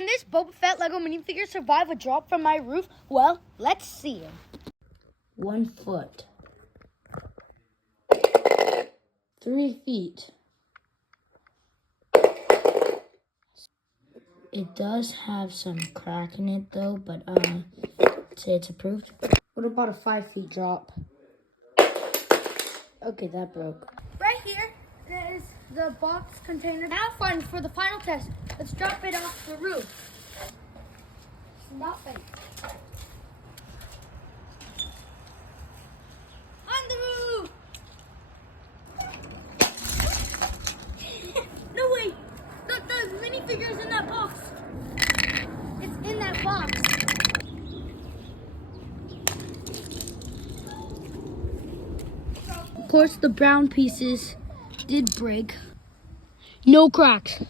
Can this Boba Fett Lego minifigure survive a drop from my roof? Well, let's see him. 1 foot. 3 feet. It does have some crack in it though, but I'd say it's approved. What about a 5 feet drop? Okay, that broke. Right here is the box container. Now fun for the final test. Let's drop it off the roof. Stop it. On the roof! No way! The minifigure is in that box. It's in that box. Of course, the brown pieces did break. No cracks.